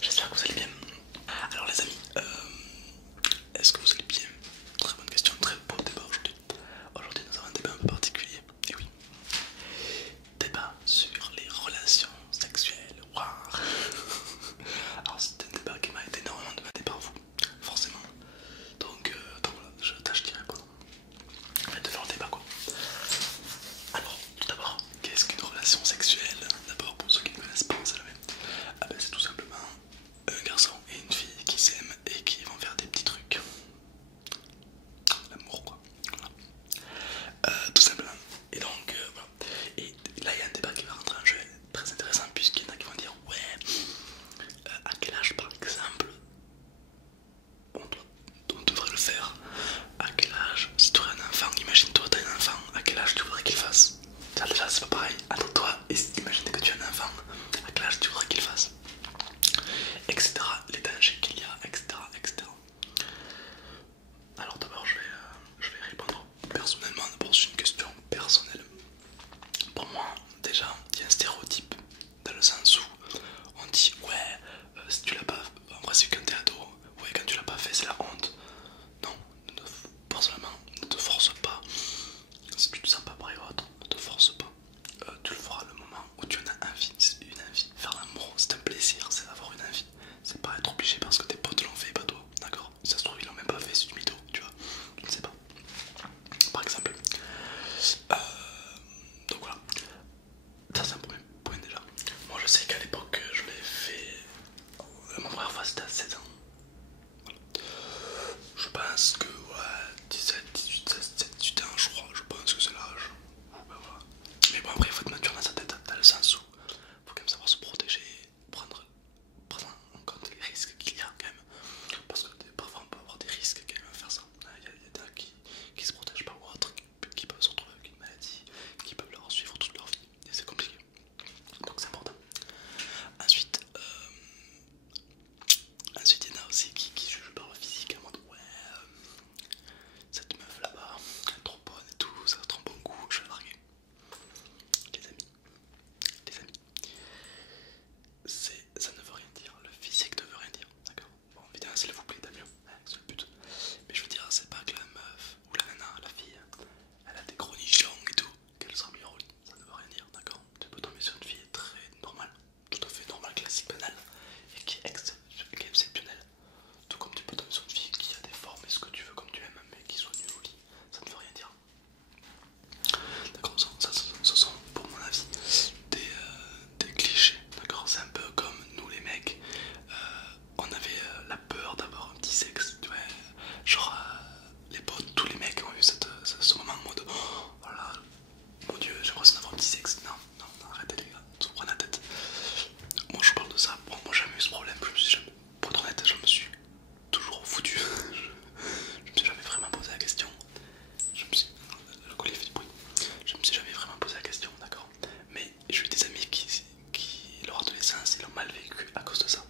J'espère que vous allez bien. Alors les amis, est-ce que vous allez bien? Très bonne question, très beau débat aujourd'hui. Aujourd'hui nous avons un débat un peu particulier. Et oui, débat sur les relations sexuelles. Waouh. Alors c'est un débat qui m'a été énormément demandé par vous, forcément. Donc voilà, je tâche d'y répondre. En fait, de faire le débat quoi. Alors, tout d'abord, qu'est-ce qu'une relation sexuelle? D'abord, pour ceux qui ne connaissent pas, c'est la même. Ah ben, c'est tout simplement un garçon et une fille qui s'aiment et qui vont faire des petits trucs. L'amour quoi. Voilà. Tout simplement. Et donc, voilà. Et là, il y a un débat qui va rentrer en jeu très intéressant, puisqu'il y en a qui vont dire ouais, à quel âge par exemple on devrait le faire? À quel âge? Si tu aurais un enfant, imagine toi t'as un enfant, à quel âge tu voudrais qu'il fasse? Ça déjà c'est pas pareil. Attends toi, et imagine que tu as un enfant, à quel âge tu voudrais qu'il fasse? Etc. Les dangers qu'il y a, etc. etc. Alors d'abord je vais répondre personnellement, d'abord c'est une question personnelle. Pour moi déjà il y a un stéréotype dans le sens où on dit ouais si tu l'as pas, en vrai c'est quand t'es ado, ouais quand tu l'as pas fait c'est la honte. Non, personnellement ne te force pas. Si tu te sens pas prêt ou autre, ne te force pas. Tu le feras le moment où tu en as envie. C'est une envie. Faire l'amour c'est un plaisir, c'est avoir une envie. C'est pas être obligé parce que tes potes l'ont fait et pas toi, d'accord? Ça se trouve ils l'ont même pas fait, c'est du mytho, tu vois, tu ne sais pas. Par exemple. Euh, donc voilà, ça c'est un premier point déjà. Moi je sais qu'à l'époque je l'ai fait, ma première fois c'était à 16 ans. Voilà. Je pense que ouais, 17, 18, 16, 17, 18 ans je crois, je pense que c'est l'âge. Ben voilà. Mais bon après il faut être mature dans sa tête, dans le sens où faut quand même savoir se protéger, prendre en compte les risques qu'il y a quand même. Parce que parfois on peut avoir des risques quand même à faire ça. Il y a des gars qui se protègent pas ou autre, qui peuvent se retrouver avec une maladie, qui peuvent leur suivre toute leur vie. Et c'est compliqué. Donc c'est important. Ensuite, ensuite il y en a aussi qui jugent par le physique en mode ouais, cette meuf là-bas, elle est trop bonne et tout, ça a trop bon goût, je vais la larguer. Les amis, les amis, ça ne veut rien dire, le physique ne veut rien dire, d'accord? Bon, évidemment, s'il vous plaît, t'as mieux, hein, c'est le but. Mais je veux dire, c'est pas que la meuf ou la nana, la fille, elle a des gros nichons et tout, qu'elle sera meilleure au lit, ça ne veut rien dire, d'accord? Tu peux tomber sur une fille très normale, tout à fait normale, classique, banale, et qui est exceptionnelle. Tout comme tu peux tomber sur une fille qui a des formes et ce que tu veux comme tu aimes, mais qui soit nulle au lit, ça ne veut rien dire. D'accord, ce sont pour mon avis des clichés, d'accord? C'est un peu comme nous les mecs, on avait la peur d'avoir un petit sexe, tu vois, genre les potes, tous les mecs ont eu ce moment en mode oh voilà, mon dieu, j'aimerais bien avoir un petit sexe. Non, non, non, arrêtez les gars, vous prenez la tête. Moi je parle de ça, bon, moi j'ai jamais eu ce problème, pour être honnête, je me suis toujours foutu, je me suis jamais vraiment posé la question. Je me suis. Le collier fait du bruit. Je me suis jamais vraiment posé la question, d'accord? Mais j'ai eu des amis qui leur adolescence, ils l'ont mal vécu à cause de ça.